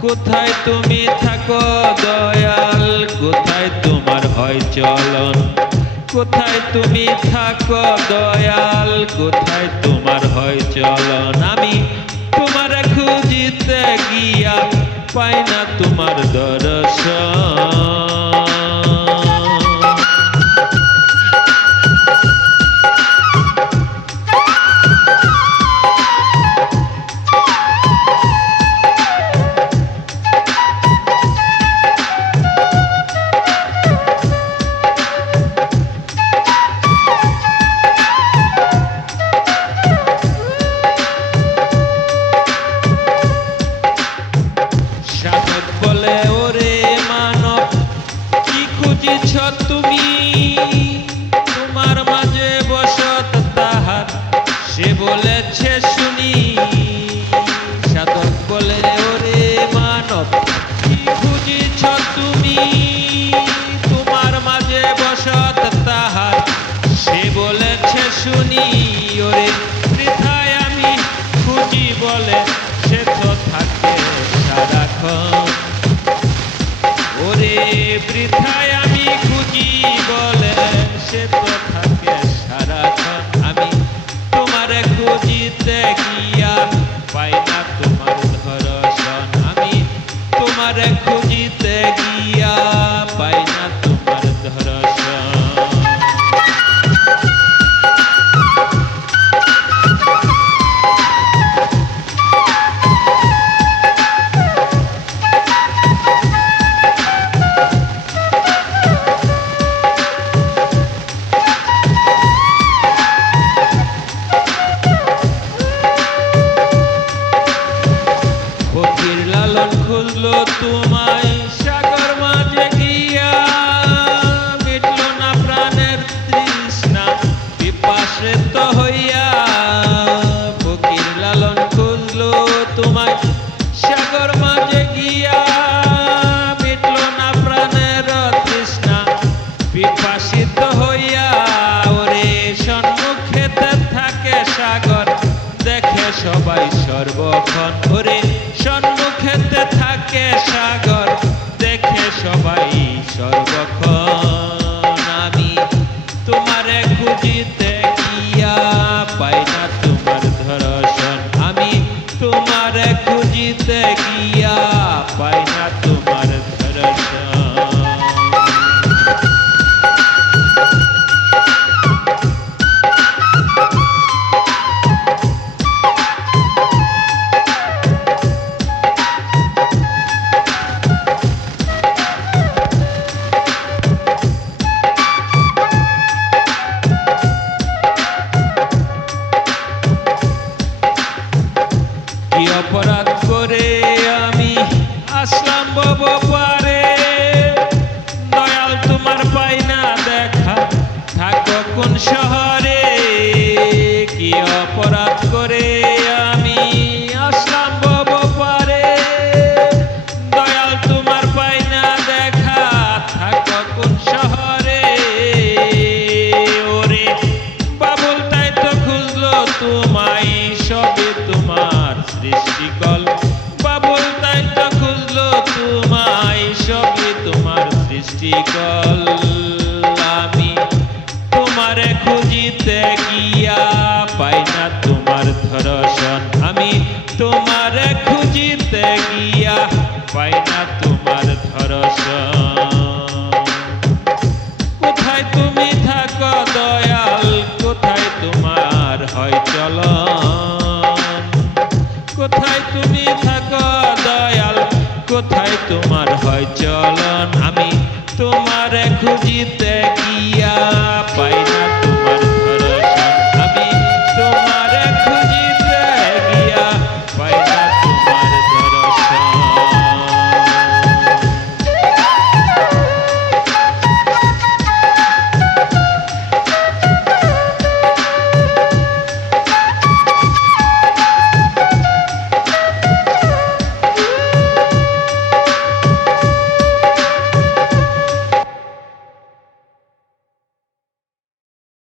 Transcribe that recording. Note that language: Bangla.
কোথায় তুমি থাকো দয়াল, কোথায় তোমার হয় চলন? কোথায় তুমি থাকো দয়াল, কোথায় তোমার হয় চলন? আমি তোমার খুঁজিতে গিয়া পাই না তোমার দর্শন কি খুঁজিছ তুমি? তোমার মাঝে বসত তাহার, সে বলেছে শুনি। সাধক বলে, ওরে মানব, কি তুমি? তোমার মাঝে বসত তাহার, সে বলেছে শুনি। ওরে আমি খুঁজি বলে, সে তো থাকে সারাক্ষণ। ওরে বৃথায় outro সবাই সর্বক্ষণ ওরে সন্মুখেতে থাকে সাগর দেখে সবাই সর্বক্ষণ। আসলাম বব কোন শহরে, কি অপরাধ করে আমি আসলাম পারে দয়াল তোমার পাই দেখা। থাকো কোন শহরে